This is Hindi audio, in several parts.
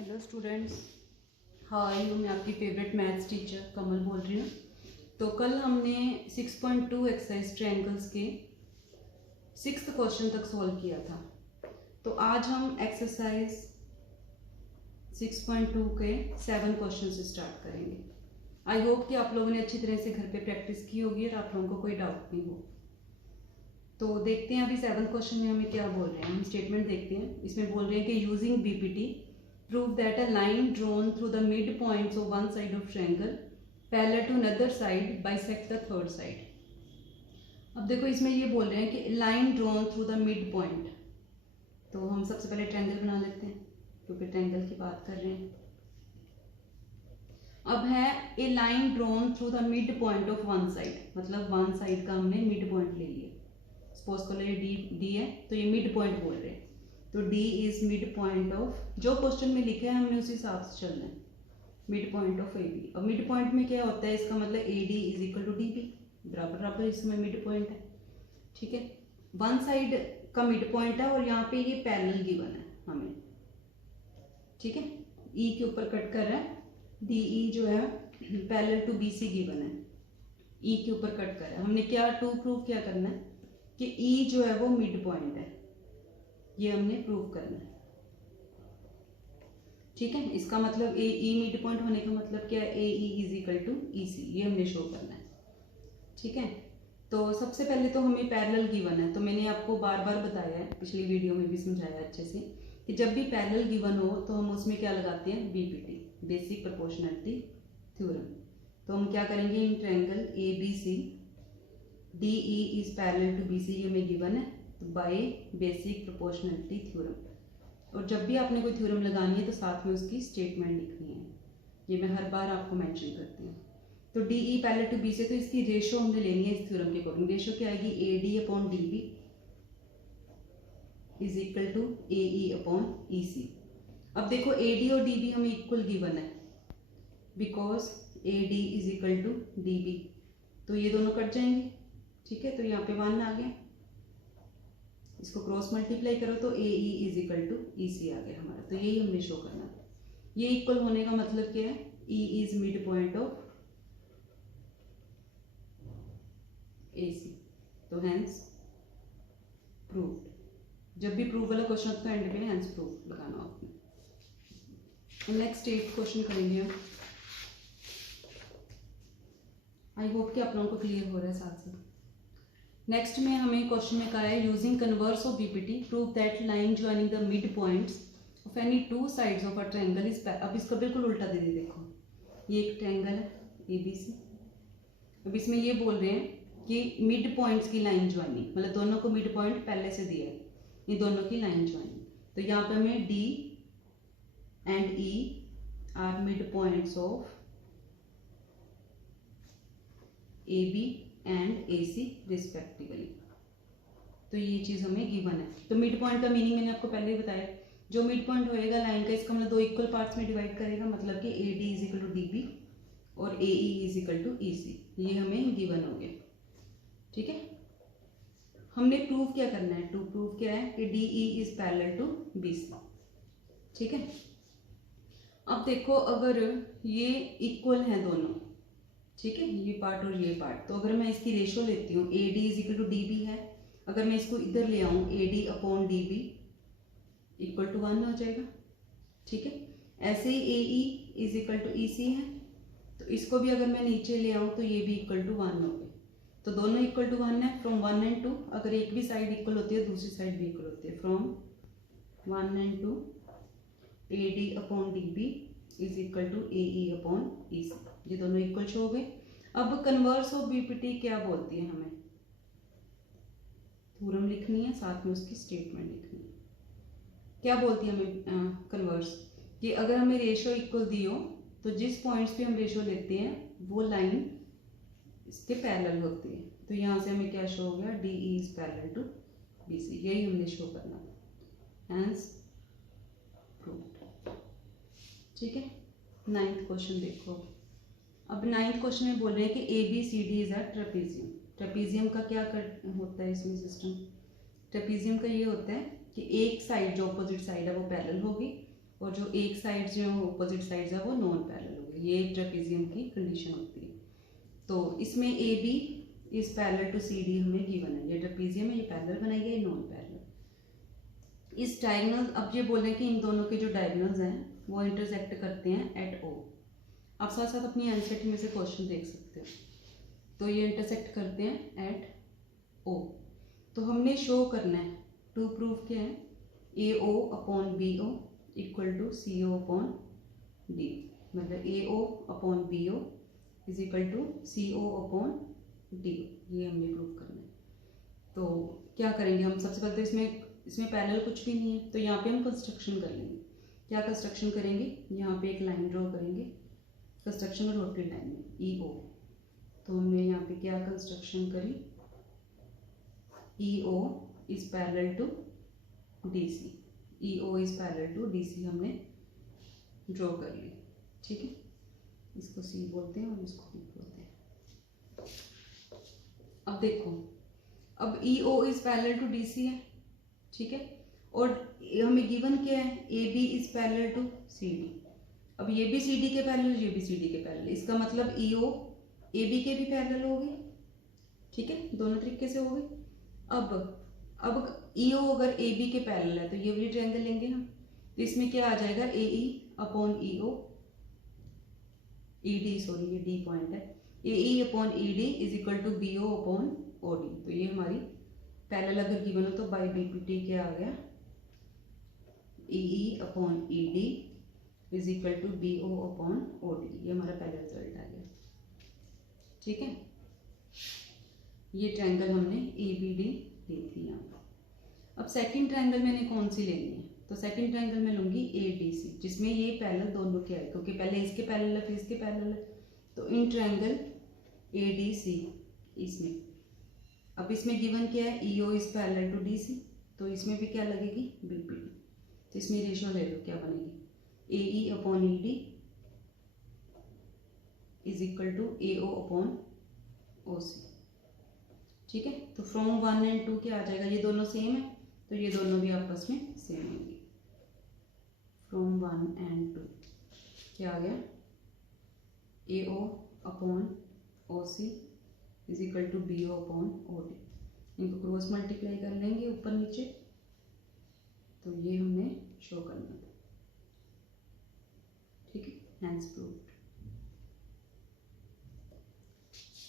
Hello students, how are you. मैं आपकी फेवरेट मैथ्स टीचर कमल बोल रही हूँ। तो कल हमने 6.2 एक्सरसाइज ट्रायंगल्स के 6th क्वेश्चन तक सॉल्व किया था। तो आज हम एक्सरसाइज 6.2 के 7 क्वेश्चन से स्टार्ट करेंगे। आई होप कि आप लोगों ने अच्छी तरह से घर पे प्रैक्टिस की होगी और आप लोगों को कोई डाउट नहीं हो। तो देखते हैं अभी 7th क्वेश्चन में हमें क्या बोल रहे हैं। हम स्टेटमेंट देखते हैं। इसमें बोल रहे हैं कि using BPT prove that a line drawn through the midpoints of one side of triangle parallel to another side bisect the third side। अब देखो इसमें ये बोल रहे हैं कि line drawn through the mid point. तो हम सबसे पहले ट्रायंगल बना लेते हैं क्योंकि ट्रायंगल की बात कर रहे हैं। अब है a line drawn through the mid point of one side, मतलब वन साइड का हमने मिड पॉइंट ले लिया। सपोज कर लो डी है तो ये मिड पॉइंट बोल रहे हैं। तो D is mid point of, जो क्वेश्चन में लिखा है हमने उसी हिसाब से चलना है, मिड पॉइंट ऑफ AB। अब मिड पॉइंट में क्या होता है, इसका मतलब AD is equal to DB, बराबर बराबर इसमें मिड पॉइंट है। ठीक है, वन साइड का मिड पॉइंट है और यहाँ पे ये पैरेलल गिवन है हमें। ठीक है, E के ऊपर कट कर रहा है, DE जो है पैरेलल टू BC गिवन है, E के ऊपर कट कर रहा है। हमने क्या प्रूव क्या करना है कि E जो है वो मिड पॉइंट है, ये हमने प्रूव करना है। ठीक है, इसका मतलब AE मिड पॉइंट होने का मतलब क्या है, AE is equal to EC, ये हमने शो करना है। ठीक है, तो सबसे पहले तो हमें पैरेलल गिवन है। तो मैंने आपको बार बार बताया है, पिछली वीडियो में भी समझाया अच्छे से, कि जब भी पैरेलल गिवन हो तो हम उसमें क्या लगाते हैं, BPT, बेसिक प्रोपोर्शनैलिटी थ्योरम। तो हम क्या करेंगे, in triangle ABC DE is parallel to BC, ये हमें गिवन है, बाय बेसिक प्रोपोर्शनैलिटी थ्योरम। और जब भी आपने कोई थ्योरम लगानी है तो साथ में उसकी स्टेटमेंट लिखनी है, ये मैं हर बार आपको मेंशन करती हूँ। तो DE पैरेलल टू BC, तो इसकी रेशो हमने लेनी है इस थ्योरम के अकॉर्डिंग। रेशो क्या आएगी, AD upon DB is equal to AE upon EC। अब देखो AD और DB हमें इक्वल गिवन है because AD is equal to DB, तो ये दोनों कट जाएंगे। ठीक है, तो यहाँ पे 1 आ गया, इसको क्रॉस मल्टीप्लाई करो तो AE is equal to EC आ गया हमारा। तो यही हमने शो करना था। ये इक्वल होने का मतलब क्या है, E is mid point of AC, तो हेंस प्रूव्ड। जब भी प्रूव वाला क्वेश्चन होता है एंड में हेंस प्रूव लगाना आपने। नेक्स्ट 8 क्वेश्चन करेंगे हम। आई होप कि आप लोगों को क्लियर हो रहा है साथ साथ। नेक्स्ट में हमें क्वेश्चन में कहा है, using converse of BPT prove that line joining the mid points of any two sides of a triangle is. अब इसको बिल्कुल उल्टा दे दे, देखो ये एक ट्रायंगल है ABC। अब इसमें ये बोल रहे हैं कि मिड पॉइंट्स की लाइन ज्वाइनिंग, मतलब दोनों को मिड पॉइंट पहले से दिया है, ये दोनों की लाइन ज्वाइनिंग। तो यहाँ पे हमें D and E are mid points of AB and AC respectively. तो ये चीज हमें गिवन है। तो मिड पॉइंट का मीनिंग मैंने आपको पहले ही बताया, जो मिड पॉइंट होएगा लाइन का, इसका मतलब दो इक्वल पार्ट्स में डिवाइड करेगा, मतलब कि AD is equal to DB और AE is equal to EC, ये हमें गिवन हो गया। ठीक है, हमने प्रूव क्या करना है, टू प्रूव क्या है कि DE is parallel to BC। ठीक है, अब देखो अगर ये इक्वल है दोनों, ठीक है, ये पार्ट और ये पार्ट, तो अगर मैं इसकी रेशो लेती हूँ, AD is equal to DB है, अगर मैं इसको इधर ले आऊँ AD upon DB equal to 1 हो जाएगा। ठीक है, ऐसे ही AE is equal to EC है, तो इसको भी अगर मैं नीचे ले आऊँ तो ये भी इक्वल टू 1 हो गए। तो दोनों इक्वल टू 1 है, फ्रॉम 1 एंड 2। अगर एक भी साइड इक्वल होती है दूसरी साइड भी इक्वल होती है, from 1 and 2 AD upon DB is equal to AE upon EC, ये दोनों इक्वल शो हो गए। अब कन्वर्स ऑफ BPT क्या बोलती है, हमें थ्योरम लिखनी है, साथ में उसकी स्टेटमेंट लिखनी है। क्या बोलती है हमें कन्वर्स, कि अगर हमें रेशो इक्वल दी हो तो जिस पॉइंट्स पे हम रेशो लेते हैं वो लाइन इसके पैरेलल होती है। तो यहाँ से हमें क्या शो हो गया, DE is parallel to BC, यही हमने शो करना था, हेंस प्रूव्ड। ठीक है, 9th क्वेश्चन देखो। अब 9th क्वेश्चन में बोल रहे हैं कि ABCD is a trapezium. Trapezium का क्या होता है इसमें सिस्टम, ट्रेपेजियम का ये होता है कि एक साइड जो अपोजिट साइड है वो पैरेलल होगी और जो एक साइड जो ऑपोजिट साइड्स है वो नॉन पैरेलल होगी। ये ट्रेपेजियम की कंडीशन होती है। तो इसमें A B is parallel to C D हमें गिवन है। ये ट्रेपेजियम है, ये पैरेलल बनाई गई, नॉन पैरेलल। इस डायगोनल, अब ये बोल रहे हैं कि इन दोनों के जो डायगोनल्स हैं वो इंटरसेक्ट करते हैं एट ओ। आप साथ साथ अपनी एनसीईआरटी में से क्वेश्चन देख सकते हो। तो ये इंटरसेक्ट करते हैं एट ओ। तो हमने शो करना है, टू प्रूव क्या है, A O upon B O equal to C O upon D, मतलब A O upon B O is equal to C O upon D. ये हमने प्रूव करना है। तो क्या करेंगे हम, सबसे पहले तो इसमें पैरेलल कुछ भी नहीं है, तो यहाँ पे हम कंस्ट्रक्शन कर लेंगे। क्या कंस्ट्रक्शन करेंगे, यहाँ पे एक लाइन ड्रॉ करेंगे, कंस्ट्रक्शन और डॉटेड लाइन में ई ओ। तो हमने यहाँ पे क्या कंस्ट्रक्शन करी, E O is parallel to D C, E O is parallel to D C हमने ड्रॉ कर ली। ठीक है, इसको सी बोलते हैं और इसको बी बोलते हैं। अब देखो, अब E O is parallel to D C है, ठीक है, और हमें गिवन क्या है, A B is parallel to C D. अब ये भी सी डी के पैरेलल, ये भी सी डी के पैरेलल, इसका मतलब ई ओ ए बी के भी पैरेलल हो गए। ठीक है, दोनों तरीके से हो गए। अब ई ओ अगर ए बी के पैरेलल है तो ये वाली ट्रायंगल लेंगे हम। तो इसमें क्या आ जाएगा, A E upon E O, E D, sorry ये डी पॉइंट है, A E upon E D is equal to B O upon O D. तो ये हमारी पैरेलल अगर गिवन हो तो बाई बी पी टी क्या आ गया, A E upon E D is equal to B O upon O D. ये हमारा पहला रिजल्ट आ गया। ठीक है, ये ट्रायंगल हमने ए बी डी ली थी यहाँ पर। अब सेकंड ट्रायंगल मैंने कौन सी लेनी है, तो सेकंड ट्रायंगल में लूंगी ए डी सी, जिसमें ये पैरेलल दोनों के आए, क्योंकि पहले इसके पैरेलल है फिर इसके पैरेलल है। तो इन ट्रायंगल ए डी सी इसमें, अब इसमें गिवन क्या है, E O is parallel to D C, तो इसमें भी क्या लगेगी, बी पी डी। तो इसमें रेशियो ले लो, क्या बनेगी, A E upon E D is equal to A O upon O C. ठीक है, तो फ्रॉम 1 एंड 2 क्या आ जाएगा, ये दोनों सेम है तो ये दोनों भी आपस में सेम होंगे। फ्रॉम 1 एंड 2 क्या आ गया, A O upon O C is equal to B O upon O D. इनको क्रॉस मल्टीप्लाई कर लेंगे ऊपर नीचे, तो ये हमने शो करना था। ठीक है, हैंस प्रूव्ड।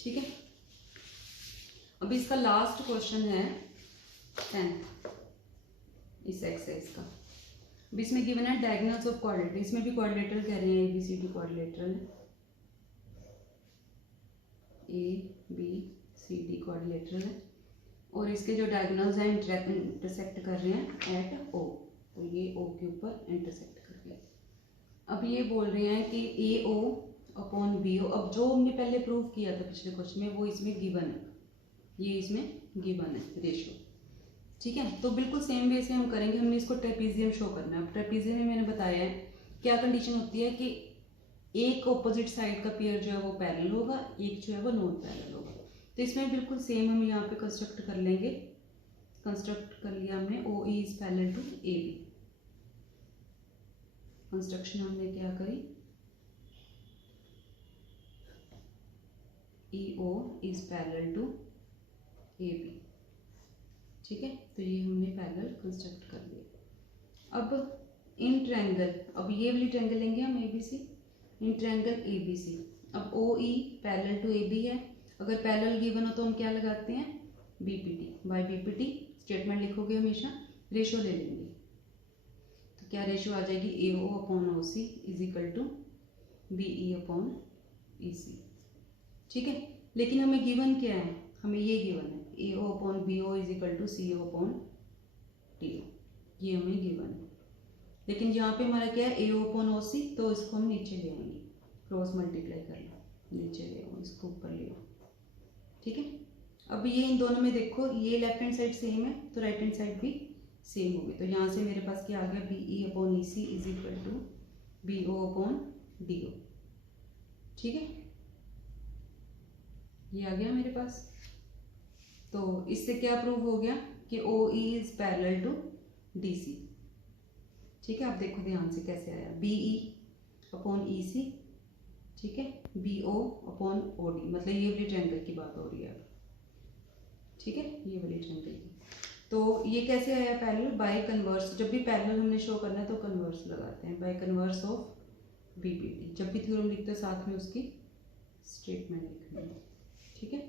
ठीक है, अब इसका लास्ट क्वेश्चन है 10th इस एक्सरसाइज का। अब इसमें गिवन है डायगोनल्स ऑफ क्वाड्रिलेटरल, इसमें भी क्वाड्रिलेटरल कह रहे हैं, A B C D quadrilateral है, A B C D quadrilateral है, और इसके जो डायगोनल्स हैं इंटरसेक्ट कर रहे हैं एट ओ। तो ये ओ के ऊपर इंटरसेक्ट कर रहे हैं। अब ये बोल रहे हैं कि ए ओ अपॉन बी ओ। अब जो हमने पहले प्रूव किया था पिछले क्वेश्चन में वो इसमें गिवन है, ये इसमें गिवन है रेशियो। ठीक है, तो बिल्कुल सेम वे से हम करेंगे। हमने इसको ट्रेपेजियम शो करना है। अब ट्रेपेजियम में मैंने बताया है क्या कंडीशन होती है कि एक ऑपोजिट साइड का पेयर जो है वो पैरेलल होगा, एक जो है वो नॉन पैरेलल होगा। तो इसमें बिल्कुल सेम हम यहाँ पे कंस्ट्रक्ट कर लेंगे। कंस्ट्रक्ट कर लिया हमने, O E is parallel to A B. Construction हमने क्या करी, E O is parallel to A B. ठीक है, तो ये हमने पैरेलल कंस्ट्रक्ट कर लिया। अब इन ट्रायंगल, अब ये वाली ट्रायंगल लेंगे हम A B C, in triangle A B C. अब O E parallel to A B है, अगर पैरेलल गिवन हो तो हम क्या लगाते हैं, B P T. By B P T statement लिखोगे हमेशा, रेशो ले लेंगे। तो क्या रेशो आ जाएगी, A O upon O C is equal to B E upon E C. ठीक है, लेकिन हमें गिवन क्या है, हमें ये गिवन है A O upon B O is equal to C O upon T O, ये हमें गिवन है। लेकिन यहाँ पे हमारा क्या है, ए ओ अपॉन ओ सी, तो इसको हम नीचे ले आएंगे, क्रॉस मल्टीप्लाई कर लो, नीचे ले आओ, इसको ऊपर ले आओ। ठीक है, अब ये इन दोनों में देखो, ये लेफ्ट हैंड साइड सेम है तो राइट हैंड साइड भी सेम होगी। तो यहाँ से मेरे पास क्या आ गया, B E upon E C is equal to B O upon D O. ठीक है, ये आ गया मेरे पास। तो इससे क्या प्रूव हो गया कि O E is parallel to D C. ठीक है, आप देखो ध्यान से कैसे आया, B E upon E C, ठीक है, B O upon O D, मतलब ये वाली ट्रायंगल की बात हो रही है, ठीक है, ये वाली ट्रायंगल की। तो ये कैसे आया पैरेलल, बाय कन्वर्स, जब भी पैरेलल हमने शो करना है तो कन्वर्स लगाते हैं, by converse of B B D, जब भी थ्योरम लिखते हैं साथ में उसकी स्टेटमेंट लिखनी है, ठीक है।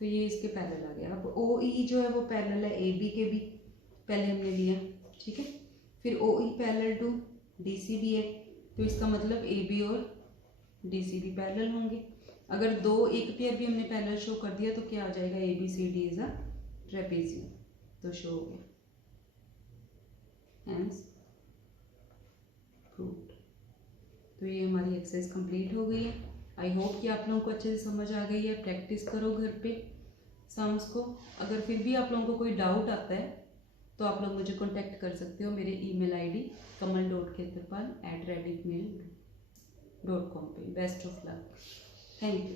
तो ये इसके पैरेलल आ गया। अब ओ ई जो है वो पैरेलल है ए बी के भी, पहले हमने लिया, ठीक है। फिर O E parallel to D C भी है, तो इसका मतलब ए बी और डी सी भी पैरेलल होंगे। अगर दो एक पेयर भी हमने पैरेलल शो कर दिया तो क्या आ जाएगा, A B C D is a trapezium, तो शो हो गया, हेंस प्रूव्ड। तो ये हमारी एक्सरसाइज कंप्लीट हो गई है। आई होप कि आप लोगों को अच्छे से समझ आ गई है। प्रैक्टिस करो घर पे सम्स को। अगर फिर भी आप लोगों को कोई डाउट आता है तो आप लोग मुझे कांटेक्ट कर सकते हो मेरे ईमेल आईडी kamal.khetarpal@redditmail.com पे। Best of luck, thank you.